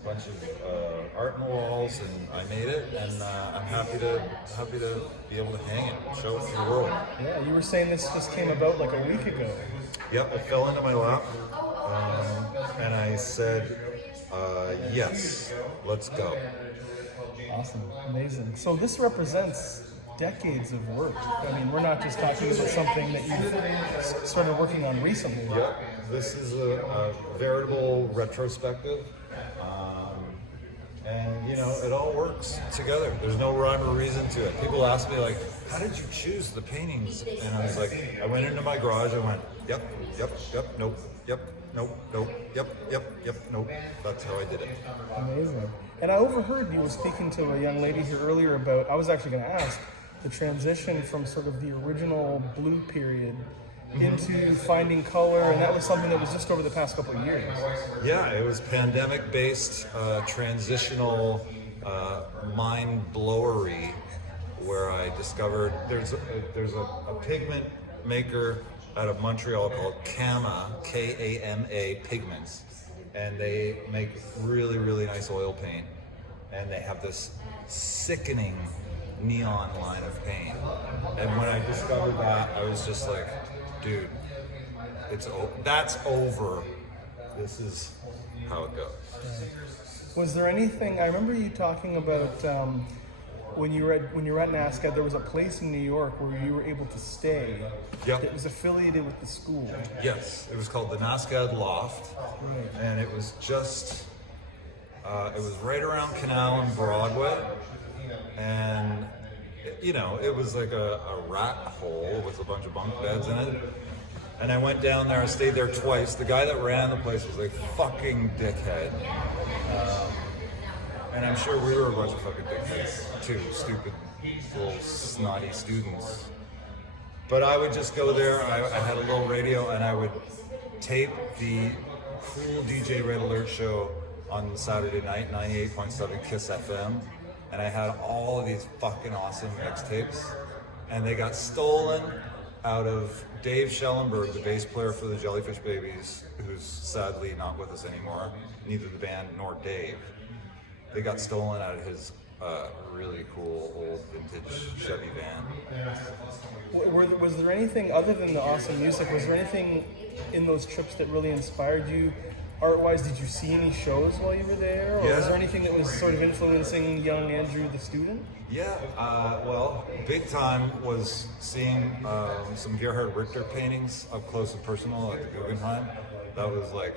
a bunch of art on the walls, and I made it, and I'm happy to be able to hang it and show it to the world. Yeah, you were saying this just came about like a week ago. Yep, it fell into my lap, and I said, yes, let's go. Awesome, amazing. So this represents decades of work. I mean, we're not just talking about something that you've started working on recently. Yep, this is a veritable retrospective. And you know, it all works together. There's no rhyme or reason to it. People ask me like, how did you choose the paintings? And I was like, I went into my garage, I went, yep, nope, yep, nope, yep, nope. That's how I did it. Amazing. And I overheard you were speaking to a young lady here earlier about, I was actually going to ask, the transition from sort of the original blue period into finding color, and that was something that was just over the past couple of years. Yeah, it was pandemic-based, transitional mind blowery, where I discovered there's a pigment maker out of Montreal called Kama, K-A-M-A Pigments, and they make really, really nice oil paint, and they have this sickening neon line of paint. And when I discovered that, I was just like, dude, that's over. This is how it goes. Was there anything, I remember you talking about when you were at NASCAD, there was a place in New York where you were able to stay. Yep. That was affiliated with the school. Yes, it was called the NASCAD Loft, and it was just, it was right around Canal and Broadway, and you know, it was like a rat hole with a bunch of bunk beds in it. And I went down there, I stayed there twice. The guy that ran the place was a fucking dickhead. And I'm sure we were a bunch of fucking dickheads too, stupid little snotty students. But I would just go there, I had a little radio, and I would tape the cool DJ Red Alert show on Saturday night, 98.7 KISS FM. And I had all of these fucking awesome mixtapes, and they got stolen out of Dave Schellenberg, the bass player for the Jellyfish Babies, who's sadly not with us anymore, neither the band nor Dave. They got stolen out of his really cool old vintage Chevy van. Was there anything other than the awesome music? Was there anything in those trips that really inspired you? Art-wise, did you see any shows while you were there? Or was there anything that was sort of influencing young Andrew the student? Yeah, well, big time was seeing some Gerhard Richter paintings up close and personal at the Guggenheim. That was like,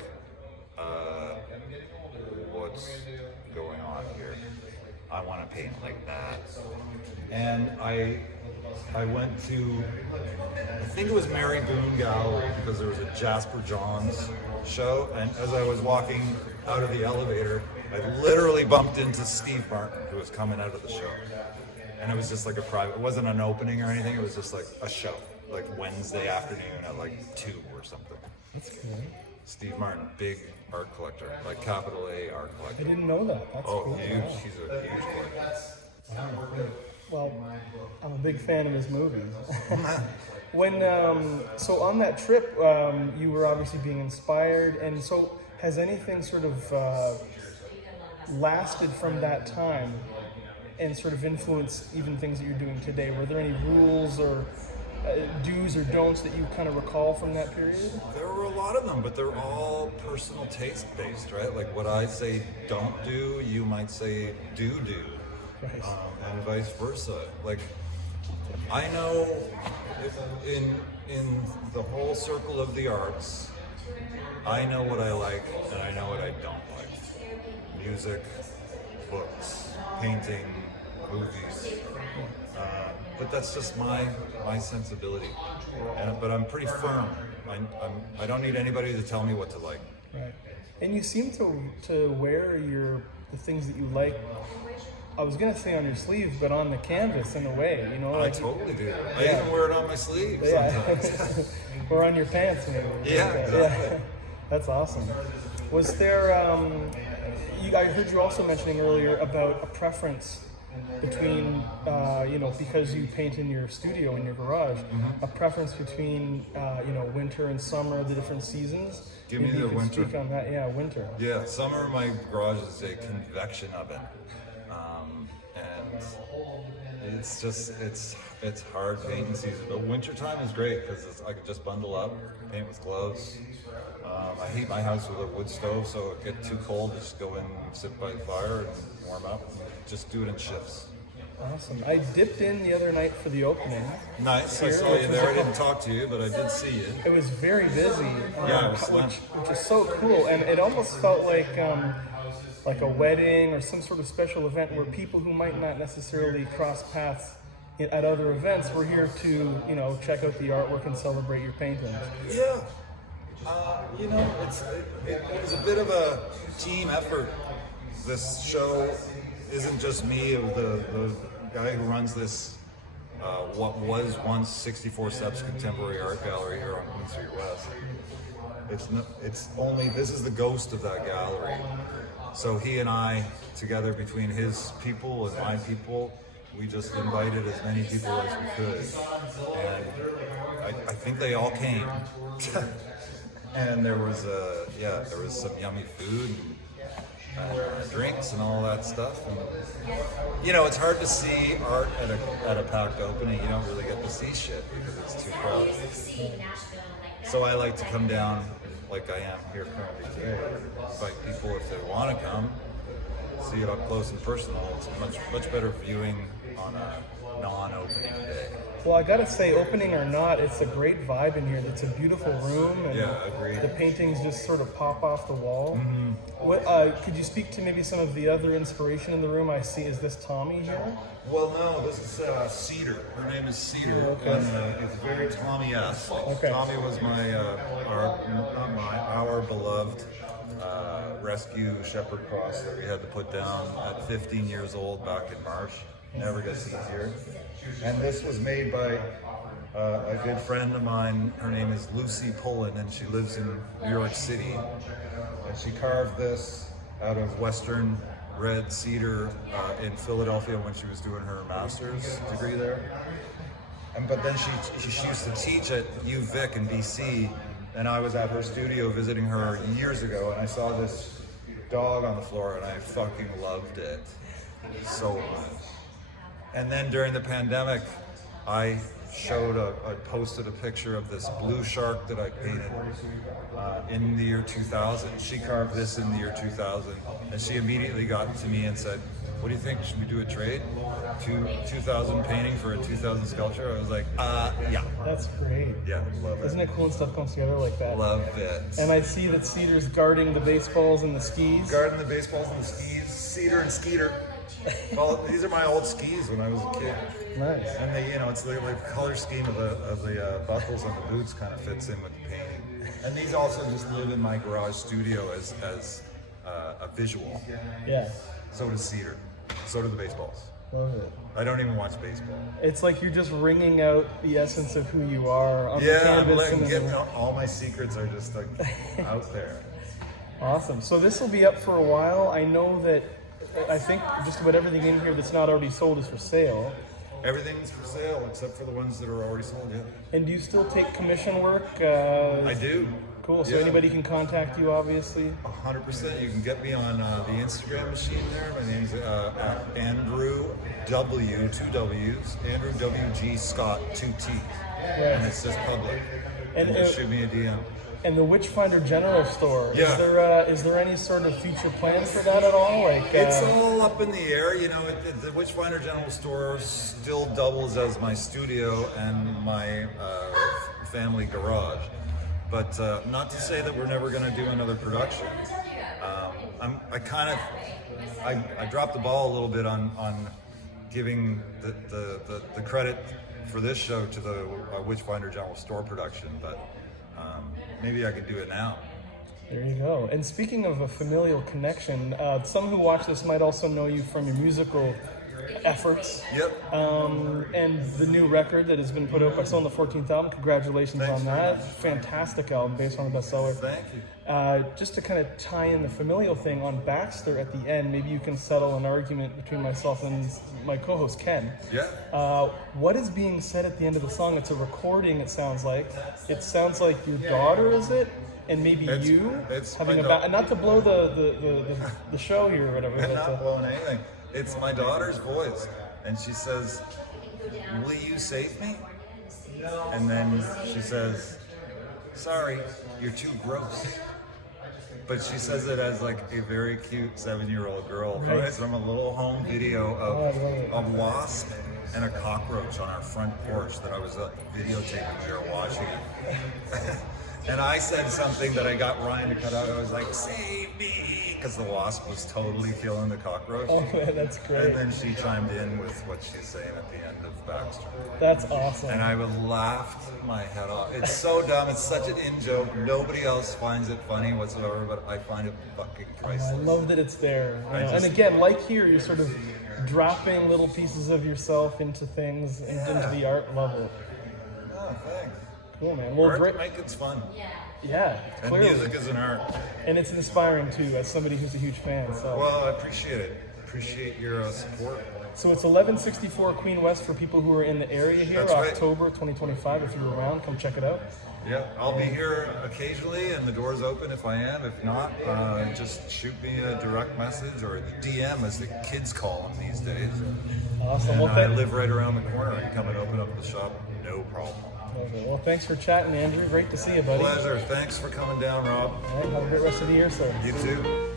what's going on here? I want to paint like that. And I went to, I think it was Mary Boone Gallery, because there was a Jasper Johns show, and as I was walking out of the elevator, I literally bumped into Steve Martin, who was coming out of the show. And it was just like a private, it wasn't an opening or anything, it was just like a show, like Wednesday afternoon at like 2 or something. That's cool. Steve Martin, big art collector, like capital A art collector. I didn't know that. That's cool. Huge. Wow. He's a huge collector. Wow. Well, I'm a big fan of his movies. When so on that trip, you were obviously being inspired, and so has anything sort of lasted from that time and sort of influenced even things that you're doing today? Were there any rules or do's or don'ts that you kind of recall from that period? There were a lot of them, but they're all personal taste based, right? Like what I say don't do, you might say do. Right. And vice versa. Like, I know in the whole circle of the arts, I know what I like and I know what I don't like. Music, books, painting, movies. But that's just my sensibility. But I'm pretty firm. I don't need anybody to tell me what to like. Right. And you seem to wear the things that you like, I was gonna say on your sleeve, but on the canvas in a way, you know. Like, I totally do. I even wear it on my sleeve sometimes. Or on your pants, maybe. Yeah, exactly. Yeah. That's awesome. Was there? I heard you also mentioning earlier about a preference between, because you paint in your studio, in your garage, a preference between, winter and summer, the different seasons? Give me Maybe the you could winter. speak on that. Yeah, winter. Yeah, summer my garage is a convection oven, and it's hard painting season. But wintertime is great because I can just bundle up, paint with gloves. I heat my house with a wood stove, so it get too cold, just go in, sit by the fire, and warm up. And just do it in shifts. Awesome. I dipped in the other night for the opening. Nice. I Here, saw which you was there. a I didn't talk to you, but I did see you. It was very busy, Yeah, it was fun. which is so cool, and it almost felt like a wedding or some sort of special event where people who might not necessarily cross paths at other events were here to, check out the artwork and celebrate your paintings. Yeah. It was a bit of a team effort. This show isn't just me, the guy who runs this, what was once 64 Steps Contemporary Art Gallery here on Queen Street West. This is the ghost of that gallery. So he and I, together between his people and my people, we just invited as many people as we could. And I think they all came. And there was some yummy food and drinks and all that stuff. And it's hard to see art at a packed opening. You don't really get to see shit because it's too crowded. So I like to come down like I am here currently today. Invite people if they want to come, see it up close and personal. It's much better viewing on a non-opening day. Well, I gotta say, opening or not, it's a great vibe in here. It's a beautiful room, and agreed. the paintings just sort of pop off the wall. What could you speak to maybe some of the other inspiration in the room? I see. Is this Tommy here? Well, no, this is Cedar. Her name is Cedar, and it's very Tommy-esque. Okay. Tommy was our beloved rescue shepherd cross that we had to put down at 15 years old back in March. Never gets easier. And this was made by a good friend of mine. Her name is Lucy Pullen, and she lives in New York City. And she carved this out of Western red cedar in Philadelphia when she was doing her master's degree there. But then she used to teach at UVic in BC, and I was at her studio visiting her years ago, and I saw this dog on the floor, and I fucking loved it so much. And then during the pandemic, I posted a picture of this blue shark that I painted in the year 2000. She carved this in the year 2000, and she immediately got to me and said, "What do you think? Should we do a trade? 2000 painting for a 2000 sculpture?" I was like, yeah. That's great. Yeah, love it. Isn't it cool when stuff comes together like that? Love it. And I see that Cedar's guarding the baseballs and the skis. Guarding the baseballs and the skis, Cedar and Skeeter. Well, these are my old skis when I was a kid. Nice. And it's the color scheme of the buckles on the boots kind of fits in with the painting. And these also just live in my garage studio as a visual. Yeah. So does Cedar. So do the baseballs. Love it. I don't even watch baseball. It's like you're just wringing out the essence of who you are on the canvas. All my secrets are just like out there. Awesome. So this will be up for a while. I think just about everything in here that's not already sold is for sale. Everything's for sale except for the ones that are already sold, yeah. And do you still take commission work? I do. Cool. So Yeah. anybody can contact you, obviously. 100%. You can get me on the Instagram machine there. My name's at Andrew W, 2 W's, Andrew WG Scott, 2 T's. Right. And it's just public. And, And just shoot me a DM. And the Witchfinder General Store. Yeah. Is there any sort of future plan for that at all? It's all up in the air. The Witchfinder General Store still doubles as my studio and my family garage. But not to say that we're never going to do another production. I dropped the ball a little bit on giving the credit for this show to the Witchfinder General Store production, but maybe I could do it now. There you go. And speaking of a familial connection, some who watch this might also know you from your musical efforts. Yep. And the new record that has been put out by Soul on the 14th album. Congratulations Thanks on very that. much. Fantastic album based on the bestseller. Thank you. Just to kind of tie in the familial thing on Baxter at the end, maybe you can settle an argument between myself and my co-host Ken. Yeah. What is being said at the end of the song? It's a recording, it sounds like. It sounds like your daughter is it? And maybe It's having my not to blow the show here or whatever. I'm but, not blowing anything. It's my daughter's voice. And she says, "Will you save me?" And then she says, "Sorry, you're too gross." But she says it as like a very cute 7-year-old girl. Right. It's from a little home video I love it. of a wasp and a cockroach on our front porch that I was videotaping. We were watching it. And I said something that I got Ryan to cut out. I was like, "Save me," because the wasp was totally killing the cockroach. Oh man, that's great. And then she chimed in with what she's saying at the end of Baxter. That's awesome. And I would laughed my head off. It's so dumb. It's such an in-joke. Nobody else finds it funny whatsoever, but I find it fucking priceless. I love that it's there. You know? just- And again, like here, you're sort of dropping little pieces of yourself into things and into the art level. Oh, thanks. Cool, man. Well, Art great. making's fun. Yeah, And clearly. music is an art. And it's inspiring too, as somebody who's a huge fan. So, Well, I appreciate it. Appreciate your support. so it's 1164 Queen West for people who are in the area here. That's right. October 2025. If you're around, come check it out. Yeah, I'll be here occasionally, and the door's open if I am. If not, just shoot me a direct message or a DM, as the kids call them these days. Awesome. And Well, I live right around the corner. and come and open up the shop, no problem. well, thanks for chatting, Andrew. Great to see you, buddy. Pleasure. Thanks for coming down, Rob. All right, have a great rest of the year, sir. You too.